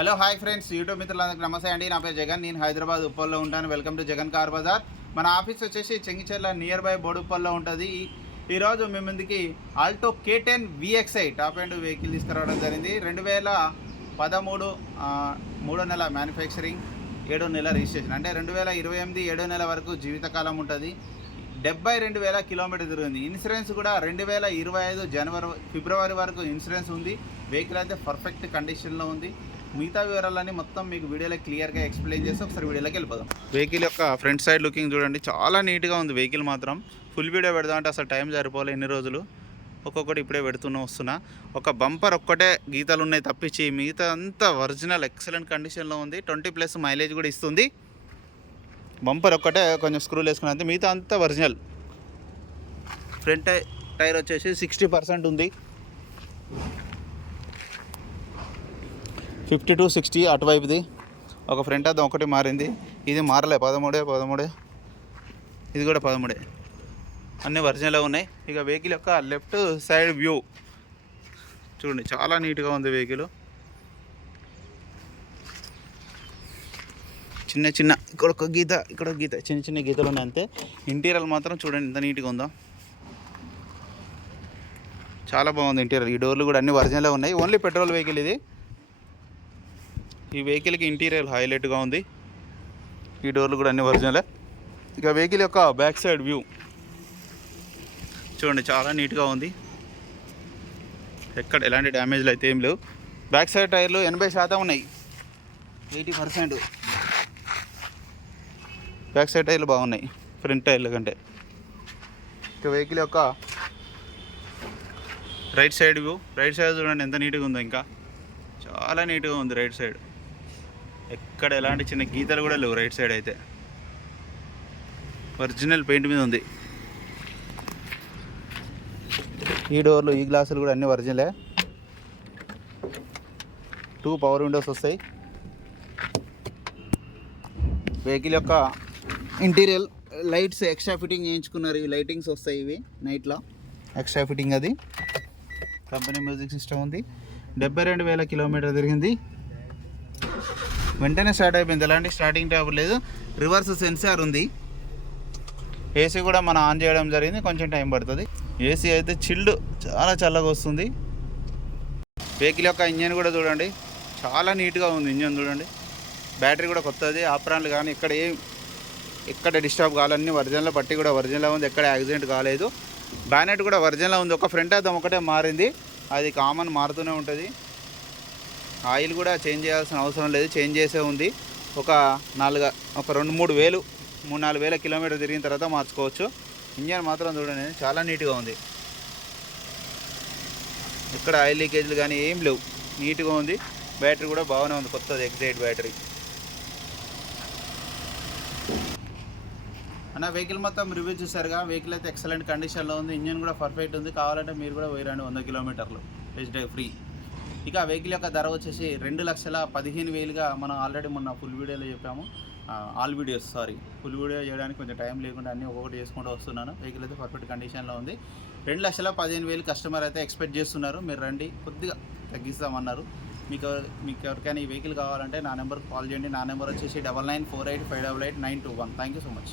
Hello hi friends, YouTube మిత్రులందరికీ నమస్తే అండి. నా పేరు జగన్. నేను హైదరాబాద్ ఉప్పల్లో ఉంటాను. Welcome to Jagan car Bazaar. మన ఆఫీస్ వచ్చేసి చెంగిచెర్ల నియర్ బై బోడుప్పల్లో ఉంటుంది. ఈరోజు మీ ముందుకి Alto K10 VXi top end vehicle తీసుకురావడం జరిగింది. 2013 3వ నెల మ్యానుఫ్యాక్చరింగ్, 7వ నెల రిజిస్ట్రేషన్. అంటే 2028 7వ నెల వరకు జీవితకాలం ఉంటుంది. 72,000 కిలోమీటర్ తిరిగింది. ఇన్సూరెన్స్ కూడా 2025 ఫిబ్రవరి వరకు ఇన్సూరెన్స్ ఉంది. వెహికల్ అయితే పర్ఫెక్ట్ కండిషన్లో ఉంది. మిగతా వివరాలన్నీ మొత్తం మీకు వీడియోలో క్లియర్గా ఎక్స్ప్లెయిన్ చేసి ఒకసారి వీడియోలోకి వెళ్ళిపోదాం. వెహికల్ యొక్క ఫ్రంట్ సైడ్ లుకింగ్ చూడండి, చాలా నీట్గా ఉంది. వెహికల్ మాత్రం ఫుల్ వీడియో పెడదామంటే అసలు టైం సరిపోలే. ఎన్ని రోజులు ఒక్కొక్కటి ఇప్పుడే వస్తున్నా. ఒక బంపర్ ఒక్కటే గీతలు ఉన్నాయి తప్పించి మిగతా అంతా ఒరిజినల్ ఎక్సలెంట్ కండిషన్లో ఉంది. 20+ మైలేజ్ కూడా ఇస్తుంది. బంపర్ ఒక్కటే కొంచెం స్క్రూలు వేసుకుని అంతే, మిగతా అంతా ఒరిజినల్. ఫ్రంట్ టైర్ వచ్చేసి 60% ఉంది. 50 to 60 అటువైపుది. ఒక ఫ్రంట్ అద్దం ఒకటి మారింది, ఇది మారలే. 13 ఇది కూడా 13. అన్నీ ఒరిజినల్గా ఉన్నాయి. ఇక వెహికల్ యొక్క లెఫ్ట్ సైడ్ వ్యూ చూడండి, చాలా నీట్గా ఉంది వెహికల్. చిన్న ఇక్కడ ఒక గీత చిన్న గీతలు ఉన్నాయి అంతే. ఇంటీరియర్ మాత్రం చూడండి ఎంత నీట్గా ఉందో, చాలా బాగుంది ఇంటీరియర్. ఈ డోర్లు కూడా అన్ని ఒరిజినల్గా ఉన్నాయి. ఓన్లీ పెట్రోల్ వెహికల్ ఇది. ఈ వెహికల్కి ఇంటీరియర్ హైలైట్గా ఉంది. ఈ డోర్లు కూడా అన్ని ఒరిజినలే. ఇక వెహికల్ యొక్క బ్యాక్ సైడ్ వ్యూ చూడండి, చాలా నీట్గా ఉంది. ఎక్కడ ఎలాంటి డ్యామేజ్లు అయితే ఏం లేవు. బ్యాక్ సైడ్ టైర్లు 80% ఉన్నాయి, 80%. బ్యాక్ సైడ్ టైర్లు బాగున్నాయి ఫ్రంట్ టైర్ల కంటే. ఇక వెహికల్ యొక్క right side view, right side చూడండి ఎంత నీట్గా ఉందో, ఇంకా చాలా నీట్గా ఉంది రైట్ సైడ్. ఎక్కడ ఎలాంటి చిన్న గీతలు కూడా లేవు రైట్ సైడ్ అయితే. ఒరిజినల్ పెయింట్ మీద ఉంది. ఈ డోర్లు ఈ గ్లాసులు కూడా అన్ని ఒరిజినలే. 2 పవర్ విండోస్ వస్తాయి. వెహికల్ యొక్క ఇంటీరియర్ లైట్స్ ఎక్స్ట్రా ఫిట్టింగ్ చేయించుకున్నారు. ఇవి లైటింగ్స్ వస్తాయి, ఇవి నైట్లో ఎక్స్ట్రా ఫిట్టింగ్. అది కంపెనీ మ్యూజిక్ సిస్టమ్ ఉంది. 72,000 కిలోమీటర్ తిరిగింది. వెంటనే స్టార్ట్ అయిపోయింది, ఎలాంటి స్టార్టింగ్ ట్రబుల్ లేదు. రివర్స్ సెన్సార్ ఉంది. ఏసీ కూడా మనం ఆన్ చేయడం జరిగింది, కొంచెం టైం పడుతుంది. ఏసీ అయితే చిల్డ్, చాలా చల్లగా వస్తుంది. వెహికల్ యొక్క ఇంజన్ కూడా చూడండి, చాలా నీట్గా ఉంది. ఇంజన్ చూడండి, బ్యాటరీ కూడా కొత్తది. ఆపరాన్లు కానీ ఎక్కడ డిస్టర్బ్ కావాలన్నీ ఒరిజినల్. పట్టి కూడా ఒరిజినల్ ఉంది, ఎక్కడ యాక్సిడెంట్ కాలేదు. బ్యానెట్ కూడా ఒరిజినల్ ఉంది. ఒక ఫ్రంట్ అద్దం ఒకటే మారింది, అది కామన్ మారుతూనే ఉంటుంది. ఆయిల్ కూడా చేంజ్ చేయాల్సిన అవసరం లేదు, చేంజ్ చేసే ఉంది. ఒక 2-3 వేలు 3-4 వేల కిలోమీటర్ తిరిగిన తర్వాత మార్చుకోవచ్చు. ఇంజన్ మాత్రం చూడండి చాలా నీట్గా ఉంది, ఎక్కడ ఆయిల్ లీకేజ్లు కానీ ఏం లేవు, నీట్గా ఉంది. బ్యాటరీ కూడా బాగానే ఉంది, కొత్తది ఎగ్జైట్ బ్యాటరీ. అన్న వెహికల్ మొత్తం రివ్యూ చూసారుగా. వెహికల్ అయితే ఎక్సలెంట్ కండిషన్లో ఉంది. ఇంజన్ కూడా పర్ఫెక్ట్ ఉంది. కావాలంటే మీరు కూడా పోయిరండి 100 కిలోమీటర్లు టెస్ట్ డ్రైవ్ ఫ్రీ. ఇక వెహికల్ యొక్క ధర వచ్చేసి 2,15,000గా మనం ఆల్రెడీ మొన్న ఫుల్ వీడియోలో చెప్పాము. ఫుల్ వీడియో చేయడానికి కొంచెం టైం లేకుండా అన్నీ ఒక్కొక్కటి చేసుకుంటూ వస్తున్నాను. వెహికల్ అయితే పర్ఫెక్ట్ కండిషన్లో ఉంది. 2,15,000 కస్టమర్ అయితే ఎక్స్పెక్ట్ చేస్తున్నారు. మీరు రండి, కొద్దిగా తగ్గిస్తామన్నారు. మీకు ఎవరికైనా ఈ వెహికల్ కావాలంటే నా నెంబర్కి కాల్ చేయండి. నా నెంబర్ వచ్చేసి 9948588921. Thank you so much.